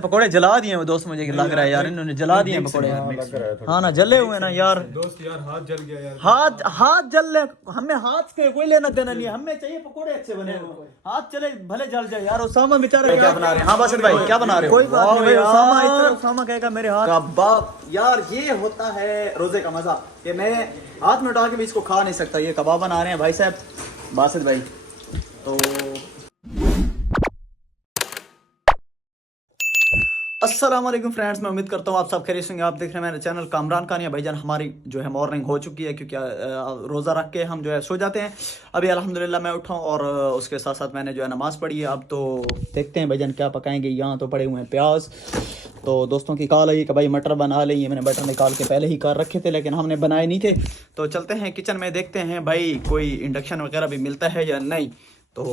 पकोड़े जला दिए वो दोस्त, मुझे लग रहा है यार इन्होंने जला दिए पकोड़े। हाँ ना, जले हुए ना यार दोस्त यार, हाथ जल गया यार। हाथ जल रहे, हमें हाथ के कोई लेना देना नहीं है, हमें चाहिए पकोड़े अच्छे बने हुए। हाथ चले भले जल जाए यार। उसामा बेचारे क्या बना रहे हैं? हाँ बासित भाई क्या बना रहे हो? कोई बात नहीं, उसामा इस तरह उसामा कहेगा मेरे हाथ कबाब। यार ये होता है रोजे का मजा कि मैं हाथ में उठा के भी इसको खा नहीं सकता। ये कबाब बना रहे हैं भाई साहब बासित भाई। तो अस्सलाम वालेकुम फ्रेंड्स, मैं उम्मीद करता हूँ आप सब खैरियत होंगे। आप देख रहे हैं मेरे चैनल कामरान कानिया। भाईजान हमारी जो है मॉर्निंग हो चुकी है, क्योंकि रोज़ा रख के हम जो है सो जाते हैं। अभी अल्हम्दुलिल्लाह मैं उठा हूँ और उसके साथ साथ मैंने जो है नमाज़ पढ़ी है। अब तो देखते हैं भाईजान क्या पकाएंगे। यहाँ तो पड़े हुए हैं प्याज। तो दोस्तों की कॉल आई कि भाई मटर बना लें। मैंने मटर निकाल के पहले ही कर रखे थे, लेकिन हमने बनाए नहीं थे। तो चलते हैं किचन में, देखते हैं भाई कोई इंडक्शन वगैरह भी मिलता है या नहीं। तो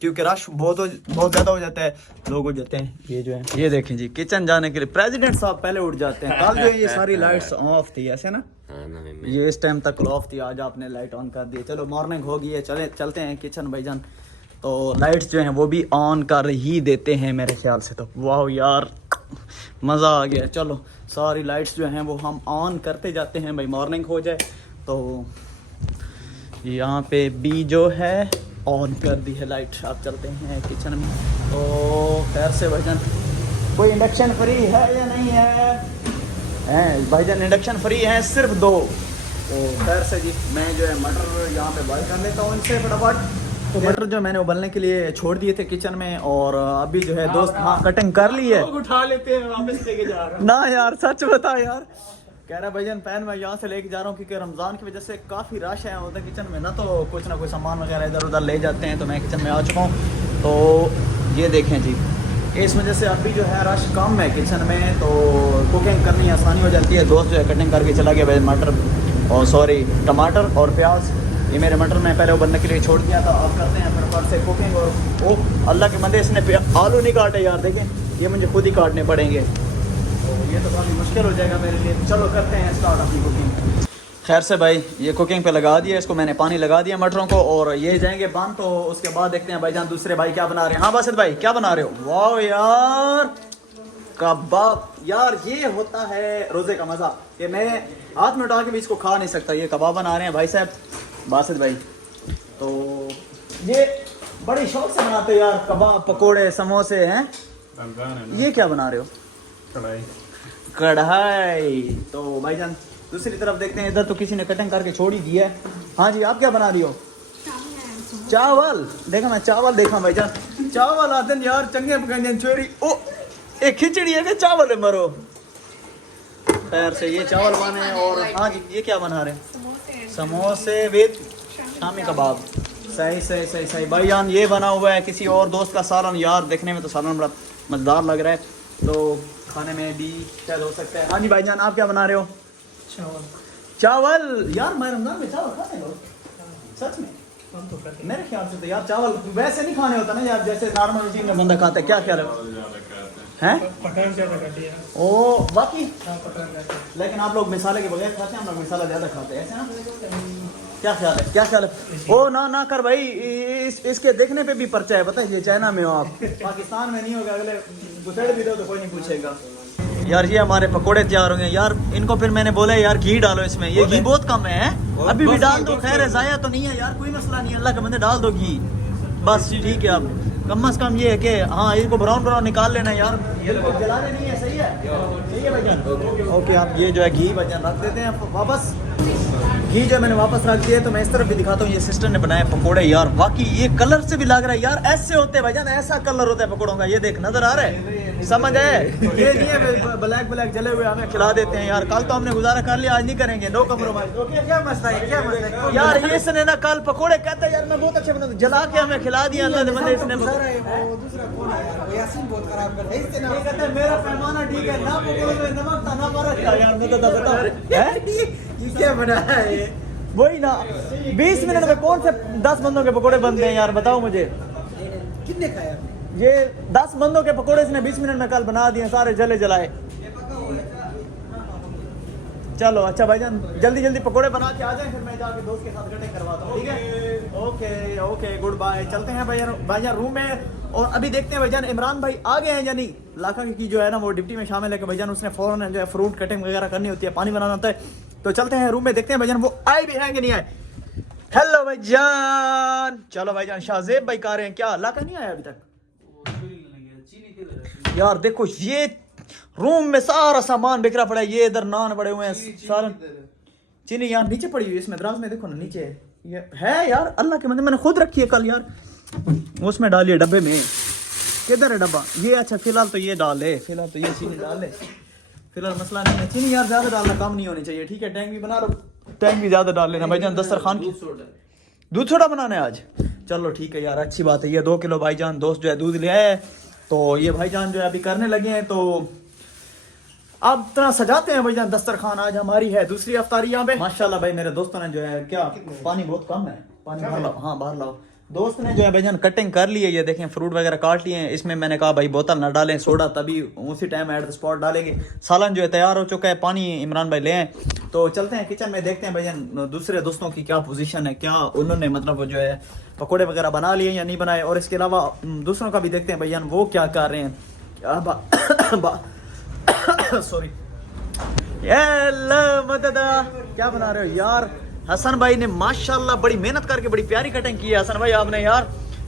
क्योंकि रश बहुत ज़्यादा हो जाता है, लोग हो जाते हैं। ये जो है ये देखें जी, किचन जाने के लिए प्रेसिडेंट साहब पहले उठ जाते हैं। कल जो ये सारी लाइट्स ऑफ थी ऐसे ना, ये इस टाइम तक ऑफ थी, आज आपने लाइट ऑन कर दी। चलो मॉर्निंग हो गई है, चलते हैं किचन भाईजान। तो लाइट्स जो हैं वो भी ऑन कर ही देते हैं मेरे ख्याल से। तो वाह यार मज़ा आ गया। चलो सारी लाइट्स जो हैं वो हम ऑन करते जाते हैं भाई, मॉर्निंग हो जाए। तो यहाँ पे भी जो है ऑन कर दी है लाइट। आप चलते हैं किचन में। तो खैर से भाईजान कोई इंडक्शन फ्री है या नहीं है? भाईजान इंडक्शन फ्री है सिर्फ 2। तो खैर से जी मैं जो है मटर यहाँ पे बॉयल कर लेता हूँ इनसे फटाफट। तो मटर जो मैंने उबलने के लिए छोड़ दिए थे किचन में, और अभी जो है दोस्त हाँ कटिंग कर ली है। उठा लेते हैं, वापस लेके जा रहा ना यार सच बता यार, कह रहा भाईजान पैन मैं यहाँ से लेके जा रहा हूँ क्योंकि रमज़ान की वजह से काफ़ी रश है होता है किचन में ना। तो कुछ ना कुछ सामान वगैरह इधर उधर ले जाते हैं। तो मैं किचन में आ चुका हूँ। तो ये देखें जी, इस वजह से अभी जो है रश कम है किचन में, तो कुकिंग करनी आसानी हो जाती है। दोस्त जो है कटिंग करके चला गया भाई मटर और सॉरी टमाटर और प्याज। ये मेरे मटर मैं पहले उबलने के लिए छोड़ दिया था। अब करते हैं फटाफट से कुकिंग। और ओ अल्लाह के बंदे, इसने आलू नहीं काटे यार, देखें ये मुझे खुद ही काटने पड़ेंगे। तो ये तो काफ़ी मुश्किल हो जाएगा मेरे लिए। चलो करते हैं स्टार्ट अपनी कुकिंग। खैर से भाई ये कुकिंग पे लगा दिया, इसको मैंने पानी लगा दिया मटरों को, और ये जाएंगे बंद। तो उसके बाद देखते हैं भाईजान दूसरे भाई क्या बना रहे हैं। हाँ बासित भाई क्या बना रहे हो? वाह यार कबाब। यार ये होता है रोज़े का मज़ा कि मैं हाथ में उठा के भी इसको खा नहीं सकता। ये कबाब बना रहे हैं भाई साहब बासित भाई। तो ये बड़ी शौक से बनाते हो यार कबाब, पकोड़े, समोसे हैं। ये क्या बना रहे हो? कढ़ाई। तो भाईजान दूसरी तरफ देखते हैं, इधर तो किसी ने कटिंग करके छोड़ ही दिया है। हाँ जी आप क्या बना रही हो? चावल। देखा मैं चावल देखा भाईजान, चावल आते हैं यार चंगे पकाने चोरी। ओ एक खिचड़ी है कि चावल है मरो। खैर से ये चावल बने। और हाँ जी ये क्या बना रहे हैं? समोसे विद शामी कबाब। सही सही सही सही भाईजान। ये बना हुआ है किसी और दोस्त का सालन। यार देखने में तो सालन बड़ा मज़ेदार लग रहा है, तो खाने में भी शायद हो सकता है। हाँ जी भाईजान आप क्या बना रहे हो? चावल। चावल यार मैं रमजान में चावल खाते हैं सच में? हम तो करते हैं। मेरे ख्याल से तो यार चावल वैसे नहीं खाने होता ना यार, जैसे नॉर्मल रूटीन में बंदा खाता है। क्या ख्याल है? पठान ज़्यादा खाते हैं। ओ बाकी पठान खाते हैं, लेकिन आप लोग मिसाले के बगैर खाते हैं, हम लोग मिसाला ज़्यादा खाते हैं ऐसे ना। क्या ख्याल है? क्या ख्याल है? ओ ना कर भाई, इसके देखने पे भी पर्चा है पता है। ये चाइना में हो आप, पाकिस्तान में नहीं होगा। अगले गुस्सेड़ भी दो तो कोई नहीं पूछेगा। यार ये हमारे पकोड़े तैयार होंगे यार। इनको फिर मैंने बोला यार घी डालो इसमें, ये घी बहुत कम है। अभी भी डाल दो, खैर है ज़ाया तो नहीं है यार, कोई मसला नहीं है। अल्लाह के बंदे डाल दो घी बस, ठीक है। अब कम से कम ये है कि हाँ इनको ब्राउन निकाल लेना यार, ये लोग जलाने नहीं है। सही है, सही है भाईजान। ओके आप ये जो है घी भाईजान रख देते हैं वापस। घी जो मैंने वापस रख दिया। तो मैं इस तरफ भी दिखाता हूँ, ये सिस्टर ने बनाए पकोड़े यार। बाकी ये कलर से भी लग रहा है यार, ऐसे होते हैं भाईजान, ऐसा कलर होता है पकोड़ों का। ये देख नजर आ रहा है, समझ आए? ये नहीं है ब्लैक जले हुए हमें खिला देते हैं यार। कल तो हमने गुजारा कर लिया, आज नहीं करेंगे। No compromise. ओके क्या मसला है? क्या मसला है यार? ये इसने ना कल पकोड़े कहता है यार मैं बहुत अच्छे बनाता हूं, जला के हमें खिला दिया अल्लाह ने बंदे। इसने कहता है मेरा पैमाना ठीक है ना, पकोड़े में नमक था ना मरच था यार। मैं तो बताओ क्या बनाया है ये? वही ना 20 मिनट में कौन से 10 बंदों के पकोड़े बनते हैं यार, बताओ मुझे। कितने खाया? ये 10 बंदों के पकोड़े इसने 20 मिनट में कल बना दिए, सारे जले जलाए। चलो अच्छा भाईजान जल्दी जल्दी पकोड़े बना के आ जाए, फिर मैं जाके दोस्त के साथ कटिंग करवाता हूँ। ठीक है ओके गुड बाय। चलते हैं भाईजान रूम में। और अभी देखते हैं भाईजान इमरान भाई आ गए हैं या नहीं। लाखा की जो है ना वो डिप्टी में शामिल है कि भाईजान उसने फौरन जो है फ्रूट कटिंग वगैरह करनी होती है, पानी बनाना होता है। तो चलते हैं रूम में, देखते हैं भाईजान वो आए भी हैं कि नहीं आए। हेलो भाईजान, चलो भाईजान शाहजेब भाई कह रहे हैं क्या लाखा नहीं आया अभी तक? यार देखो ये रूम में सारा सामान बिखरा पड़ा है, ये इधर नान पड़े हुए हैं सारा। चीनी यार नीचे पड़ी हुई है इसमें दराज में, देखो ना नीचे ये है यार, अल्लाह के मतलब मैंने खुद रखी है कल यार, उसमें डालिए डब्बे में। किधर है डब्बा? ये अच्छा फिलहाल तो ये डाल ले, फिलहाल तो ये चीनी डाल ले, फिलहाल मसला नहीं है। चीनी यार ज्यादा डालना कम नहीं होनी चाहिए, ठीक है? टैंक भी बना लो, टैंक भी ज्यादा डाल लेना भाईजान। दस्तरखान की दूध सोडा बनाना है आज, चलो ठीक है यार, अच्छी बात है। ये 2 किलो भाईजान दोस्त जो है दूध ले आए, तो ये भाईजान जो है अभी करने लगे हैं। तो अब इतना सजाते हैं भाईजान दस्तरखान। आज हमारी है दूसरी अफ्तारी यहाँ पे माशाल्लाह। भाई मेरे दोस्तों ने जो है क्या, पानी बहुत कम है, पानी बाहर लाओ, हाँ बाहर लाओ। दोस्त ने जो है भाईजान कटिंग कर ली है, ये देखें फ्रूट वगैरह काट लिए हैं। इसमें मैंने कहा भाई बोतल ना डालें सोडा, तभी उसी टाइम एट द स्पॉट डालेंगे। सालन जो है तैयार हो चुका है, पानी इमरान भाई ले आए। तो चलते हैं किचन में, देखते हैं भाईजान दूसरे दोस्तों की क्या पोजीशन है, क्या उन्होंने मतलब जो है पकौड़े वगैरह बना लिए या नहीं बनाए। और इसके अलावा दूसरों का भी देखते हैं भाईजान वो क्या कर रहे हैं। सॉरी मदद, क्या बना रहे हो यार? हसन भाई ने माशाल्लाह बड़ी मेहनत करके बड़ी प्यारी कटिंग की है हसन भाई आपने यार।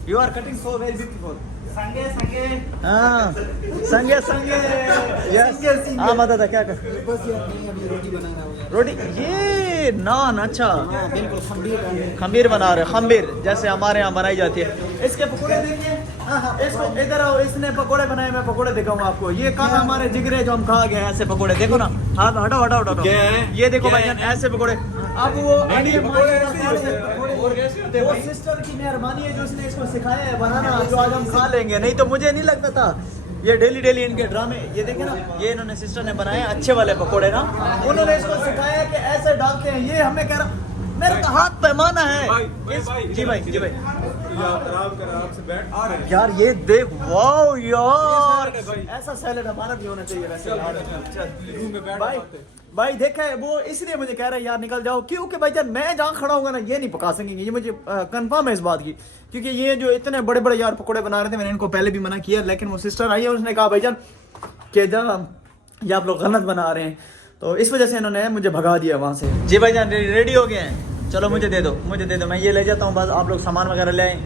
You are cutting so very beautiful. संगे संगे, हाँ संगे संगे, यस हाँ मदद क्या कर? बस यार नहीं, अभी रोटी बना रहा हूँ यार। रोटी, ये नान, अच्छा हाँ बिल्कुल खमीर खमीर बना रहे, खमीर जैसे हमारे यहाँ बनाई जाती है। इसके पकौड़े देखिए, इसको इधर आओ, इसने पकौड़े बनाए, मैं पकौड़े दिखाऊंगा आपको। ये कल हमारे जिगरे जो हम खा गए ऐसे पकौड़े, देखो ना। हाँ हटाओ हटाओ हटाओ, ये देखो भाईजान ऐसे पकौड़े। अब वो सिस्टर की मेहरबानी है जो उसने इसको सिखाया है बनाना, जो आज हम खा लेंगे, नहीं तो मुझे नहीं लगता था। ये डेली डेली इनके ड्रामे, ये देखे ना, ये इन्होंने सिस्टर ने बनाए अच्छे वाले पकोड़े ना, उन्होंने इसको सिखाया कि ऐसे डालते हैं। ये हमें कह रहा, मेरे का हाथ पैमाना है जी भाई, जी भाई आराम से बैठ आ रहे हैं यार। ये देख वाओ यार, ऐसा सैलेड हमारा भी होना चाहिए वैसे यार। भाई देखा है वो, इसलिए मुझे कह रहा है यार निकल जाओ, क्योंकि भाईजान मैं जहाँ खड़ा हूँ ना ये नहीं पका सकेंगे, ये मुझे कंफर्म है इस बात की। क्योंकि ये जो इतने बड़े बड़े यार पकोड़े बना रहे थे, मैंने इनको पहले भी मना किया, लेकिन वो सिस्टर आई है, उसने कहा भाईजान कि ये आप लोग गलत बना रहे हैं, तो इस वजह से इन्होंने मुझे भगा दिया वहाँ से। जी भाईजान रेडी हो गए हैं, चलो मुझे दे दो, मुझे दे दो, मैं ये ले जाता हूँ। बस आप लोग सामान वगैरह ले आए,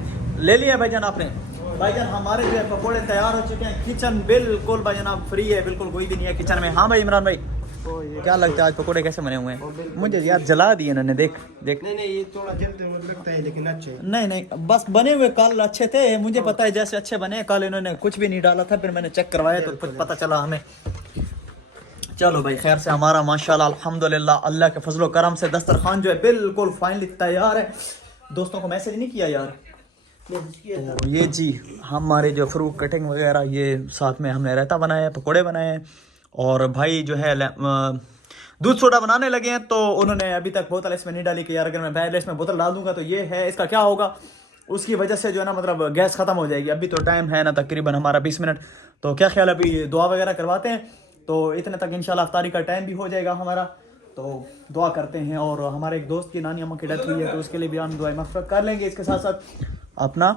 ले लिया भाईजान आपने? भाईजान हमारे जो है पकोड़े तैयार हो चुके हैं, किचन बिल्कुल भाईजान आप फ्री है, बिल्कुल कोई भी नहीं है किचन में। हाँ भाई इमरान भाई क्या लगता है आज पकोड़े कैसे बने हुए हैं? मुझे यार जला दिए इन्होंने, देख देख। नहीं ये थोड़ा जलते हुए लगता है लेकिन अच्छे। नहीं नहीं बस बने हुए कल अच्छे थे, मुझे पता है जैसे अच्छे बने। कल इन्होंने कुछ भी नहीं डाला था, फिर मैंने चेक करवाया तो कुछ पता चला हमें। चलो भाई खैर से हमारा माशाल्लाह अल्हम्दुलिल्लाह अल्लाह के फजलो करम से दस्तरखान जो है बिल्कुल फाइनली तैयार है। दोस्तों को मैसेज नहीं किया यार? तो ये जी हमारे जो फ्रूट कटिंग वगैरह, ये साथ में हमने रायता बनाया है, पकोड़े बनाए हैं, और भाई जो है दूध सोडा बनाने लगे हैं। तो उन्होंने अभी तक बोतल इसमें नहीं डाली कि यार अगर मैं पहले इसमें बोतल डाल दूंगा तो ये है, इसका क्या होगा, उसकी वजह से जो है ना मतलब गैस ख़त्म हो जाएगी। अभी तो टाइम है ना तकरीबन हमारा 20 मिनट, तो क्या ख्याल है अभी दुआ वगैरह करवाते हैं, तो इतने तक इंशाल्लाह अफ्तारी का टाइम भी हो जाएगा हमारा। तो दुआ करते हैं, और हमारे एक दोस्त की नानी अम्मा की डेथ हुई है, तो उसके लिए भी हम दुआ मग़फ़िरत कर लेंगे, इसके साथ साथ अपना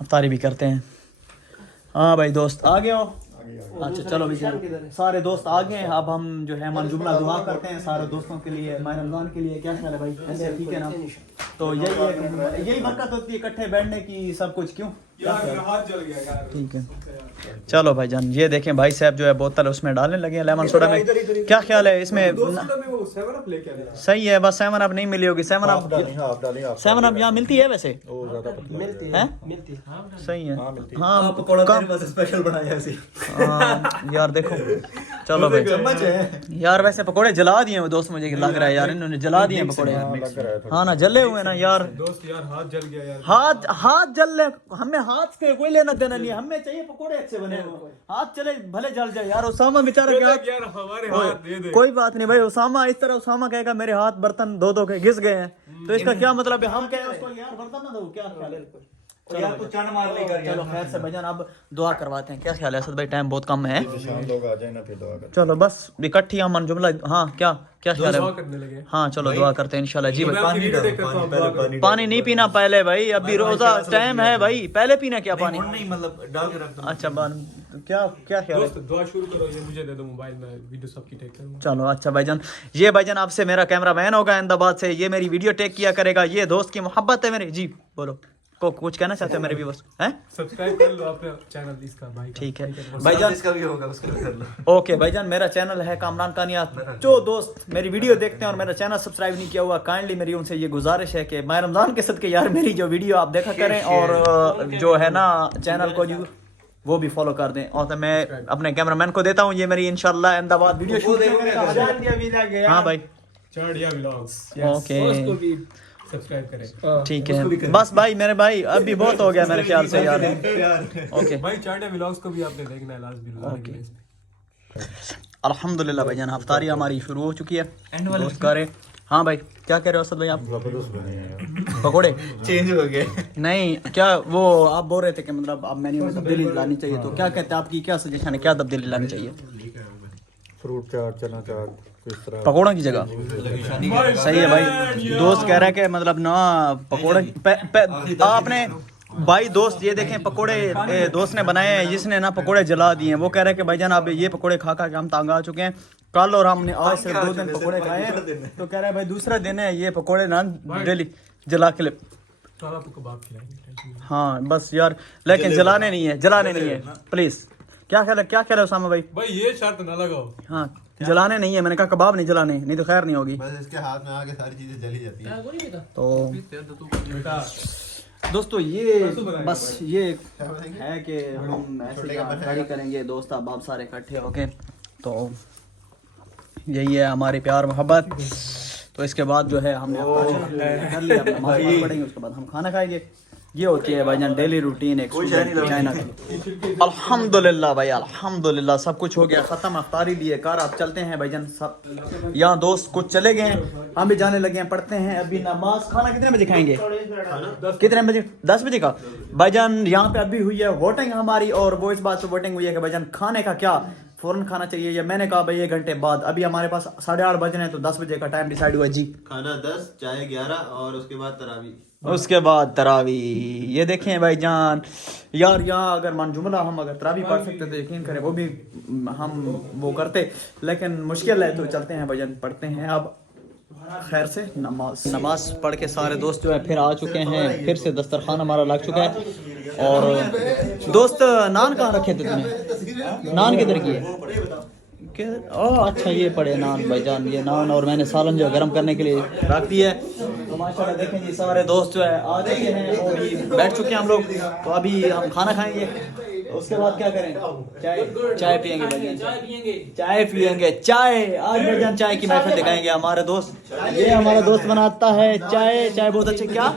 अफ्तारी भी करते हैं। हाँ भाई दोस्त आ गए हो? अच्छा चलो भी सारे दोस्त आ गए हैं। अब हम जो है मन जुमला दुआ करते हैं सारे दोस्तों के लिए, माह रमज़ान के लिए। क्या ख्याल है भाई? ऐसे ठीक है ना? तो यही बरकत होती है इकट्ठे बैठने की, सब कुछ क्यों हाथ जल गया यार। ठीक है चलो भाईजान, ये देखें भाई साहब जो है बोतल उसमें डालने लगे हैं लेमन सोडा में। क्या ख्याल है इसमें? सही है, बस 7 अप नहीं मिली होगी। 7 अप यहाँ मिलती है वैसे? मिलती है, मिलती सही है। हाँ पकोड़ा मेरे पास स्पेशल बनाया है ऐसे। यार देखो चलो भाई यार, वैसे पकोड़े जला दिए हैं दोस्त, मुझे लग रहा है यार इन्होंने जला दिए हैं पकोड़े। हाँ ना जले हुए ना यार दोस्त, यार हाथ जल गया यार। हाथ जल रहे, हमें हाथ से कोई लेना देना नहीं है, हमें चाहिए पकोड़े अच्छे बने हुए। हाथ चले भले जल जाए यार। उसामा बेचारा यार हमारे हाथ दे दे। कोई बात नहीं भाई, उसामा इस तरह उसामा कहेगा मेरे हाथ बर्तन धो के घिस गए हैं, तो इसका क्या मतलब है? हम कहें उसको यार बर्तन ना धो, क्या ख्याल है? यार कुछ चंड मार ले कर चलो खैर से भाईजान अब दुआ करवाते हैं, क्या ख्याल है असद भाई? टाइम बहुत कम है। शाम लोग आ जाए ना फिर दुआ कर। चलो बस इकट्ठी अमन जुमला। हाँ क्या क्या ख्याल है? करने लगे। हाँ चलो दुआ करते हैं इंशाल्लाह। जी भाई पानी पानी नहीं पीना पहले भाई, अभी रोजा टाइम है भाई, पहले पीना क्या पानी? नहीं मतलब डाल के रख दो। अच्छा क्या क्या ख्याल है? दोस्त दुआ शुरू करो, ये मुझे दे दो मोबाइल में, वीडियो सबकी टेक करूंगा। चलो अच्छा भाईजान, ये भाईजान आपसे मेरा कैमरा मैन होगा अहमदाबाद से, ये मेरी वीडियो टेक किया करेगा, ये दोस्त की मोहब्बत है मेरी। जी बोलो, को कुछ कहना चाहते हो मेरे व्यूअर्स हैं? सब्सक्राइब कर लो अपने चैनल इसका भाई। ठीक है भाईजान, इसका भी होगा उसका भी कर लो। ओके भाईजान, मेरा चैनल है कामरान कानियात। जो दोस्त मेरी वीडियो देखते हैं और मेरा चैनल सब्सक्राइब नहीं किया हुआ, काइंडली मेरी उनसे ये गुजारिश है कि मैं रमजान के सदके यार मेरी जो वीडियो आप देखा करें और जो है ना चैनल को जो वो भी फॉलो कर दें। और तो मैं अपने कैमरामैन को देता हूँ, ये मेरी इंशाल्लाह अहमदाबाद वीडियो शूट करेगा। हाँ भाई चाड़िया व्लॉग्स, ओके उसको भी सब्सक्राइब करें। ठीक है बस भाई मेरे भाई अभी बहुत हो गया मेरे ख्याल से यार। ओके भाई चाड़िया व्लॉग्स को भी आपने देखना है लास्ट वीडियो। अल्हम्दुलिल्लाह भाईजान, अफ्तारी हमारी शुरू हो चुकी है। दोस्त करे। हाँ भाई क्या कह रहे हो असद भाई आप? पकोड़े चेंज हो गए। नहीं क्या वो आप बोल रहे थे कि मतलब आप मेन्यू में तब्दीली लानी चाहिए, तो क्या कहते हैं, आपकी क्या सजेशन है, क्या तब्दीली लानी चाहिए? फ्रूट चाट, चना चाट, किस तरह पकोड़ों की जगह सही है भाई। दोस्त कह रहा है कि मतलब ना पकोड़े आपने भाई दोस्त ये देखें पकोड़े दोस्त ने बनाए हैं, जिसने ना पकोड़े जला दिए हैं। वो कह रहा है कि भाईजान आप ये पकोड़े खा खा के हम तंग आ चुके हैं, कल और हमने आज से 2 दिन पकोड़े खाए हैं, तो कह रहा है भाई दूसरा दिन है ये पकोड़े ना डेली जला के ले। तो आपको कबाब खिलाएंगे। हाँ बस यार, लेकिन जलाने नहीं है प्लीज। क्या ख्याल है उसामा भाई? भाई ये शर्त ना लगाओ। हाँ जलाने नहीं है, मैंने कहा कबाब नहीं जलाने, नहीं तो खैर नहीं होगी। बस इसके हाथ में आके सारी चीजें जली जाती है। तो दोस्तों ये बस ये है कि हम ऐसे गाड़ी करेंगे दोस्त आप सारे इकट्ठे होके, तो यही है हमारी प्यार मोहब्बत। तो इसके बाद जो है हमने कर लिया, नमाज पढ़ेंगे, उसके बाद हम खाना खाएंगे। ये होती है भाईजान डेली रूटीन एक चाइना की। अल्हम्दुलिल्लाह भाई अल्हम्दुलिल्लाह सब कुछ हो गया खत्म, अफ्तारी लिए कार आप चलते हैं भाईजान सब। यहाँ दोस्त कुछ चले गए हैं, हम भी जाने लगे हैं, पढ़ते हैं अभी नमाज। खाना कितने बजे खाएंगे? कितने बजे? 10 बजे का भाईजान। यहाँ पे अभी हुई है वोटिंग हमारी, और वो इस बात पे वोटिंग हुई है कि भाईजान खाने का क्या फौरन खाना चाहिए, या मैंने कहा भाई 1 घंटे बाद। अभी हमारे पास 8:30 बज रहे हैं, तो 10 बजे का टाइम डिसाइड हुआ जी। खाना 10, चाय 11 और उसके बाद तरावी। उसके बाद तरावी। ये देखें भाईजान यार, यहाँ अगर मान जुमला हम अगर तरावी पढ़ सकते तो यकीन करें वो भी हम वो करते, लेकिन मुश्किल है, तो चलते हैं भाईजान पढ़ते हैं अब खैर से नमाज पढ़ के सारे दोस्त जो है फिर आ चुके हैं, फिर से दस्तरखान हमारा लग चुका है। और दोस्त नान कहाँ रखे थे तुमने? नान किधर की है? अच्छा ये पड़े नान भाईजान, ये नान, और मैंने सालन जो गर्म करने के लिए रख दिया है। तो माशाल्लाह देखें जी सारे दोस्त जो है आ चुके हैं और ये बैठ चुके हैं हम लोग। तो अभी हम खाना खाएंगे, उसके बाद क्या करें? चाय पियेंगे भाईजान, चाय पियेंगे। आज भाईजान चाय की महफिल दिखाएंगे हमारे दोस्त। ये हमारा दोस्त बनाता है चाय बहुत अच्छे। क्या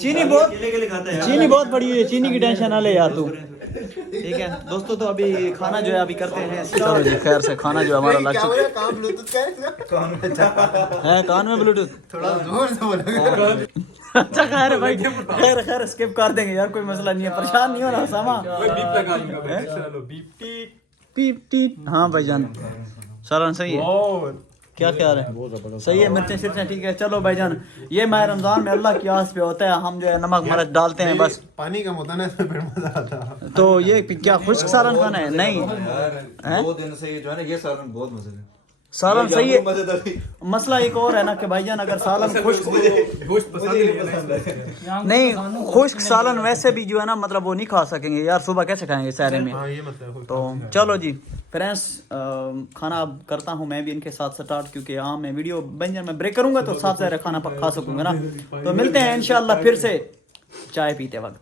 चीनी बहुत बड़ी हुई है, चीनी की टेंशन ना ले यार तू। ठीक है दोस्तों, तो अभी खाना जो है अभी करते हैं। चलो जी खैर से खाना जो हमारा लग चुका है। कान में ब्लूटूथ थोड़ा जोर से बोलोगे। अच्छा खैर है भाई, खैर स्किप कर देंगे यार, कोई मसला नहीं है, परेशान नहीं होना सामा। पीप टीप। हाँ भाईजान सालन सही है, क्या ख्याल है? सही है, मिर्चें शिर्चें ठीक है। चलो भाईजान, ये माह रमजान में अल्लाह की आस पे होता है, हम जो है नमक मिर्च डालते हैं बस। पानी कम होता है ना, इसमें फिर मजा आता। तो ये क्या खुश्क सालन खाना है? नहीं 2 दिन से जो है ना, ये सालन बहुत मजे है। सालन सही है। मसला एक और है ना कि भाईजान अगर सालन खुश्क नहीं, खुश्क सालन वैसे भी जो है ना मतलब वो नहीं खा सकेंगे यार, सुबह कैसे खाएंगे सहरे में। तो चलो जी फ्रेंड्स, खाना अब करता हूँ मैं भी इनके साथ स्टार्ट, क्योंकि हाँ मैं वीडियो बंजर में ब्रेक करूंगा तो साथ साथ खाना खा सकूंगा ना। तो मिलते हैं इंशाल्लाह फिर से चाय पीते वक्त।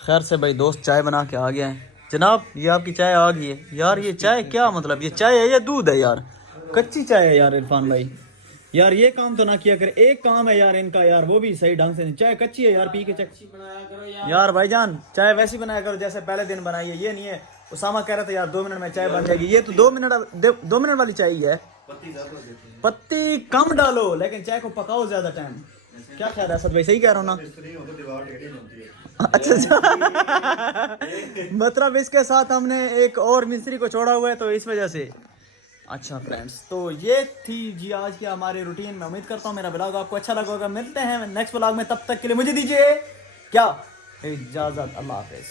खैर से भाई दोस्त चाय बना के आ गया है। जनाब ये आपकी चाय आ गई है यार। ये चाय क्या मतलब, ये चाय है या दूध है यार? कच्ची चाय है यार इरफान भाई। यार ये काम तो ना किया करे, एक काम है यार इनका यार, वो भी सही ढंग से नहीं। चाय कच्ची है यार, पी के चाय यार भाईजान चाय वैसी बनाया करो जैसे पहले दिन बनाई है। ये नहीं है उसामा कह रहा था यार 2 मिनट में चाय बन जाएगी, ये तो 2 मिनट वाली चाय है। पत्ती कम डालो लेकिन चाय को पकाओ ज्यादा टाइम। क्या ख्याल है असद भाई, सही कह रहा हूँ ना? अच्छा मतलब इसके साथ हमने एक और मिस्त्री को छोड़ा हुआ है तो इस वजह से। अच्छा फ्रेंड्स, तो ये थी जी आज की हमारी रूटीन। मैं उम्मीद करता हूँ मेरा ब्लॉग आपको अच्छा लगा होगा। मिलते हैं नेक्स्ट ब्लॉग में, तब तक के लिए मुझे दीजिए क्या इजाजत। अल्लाह हाफिज।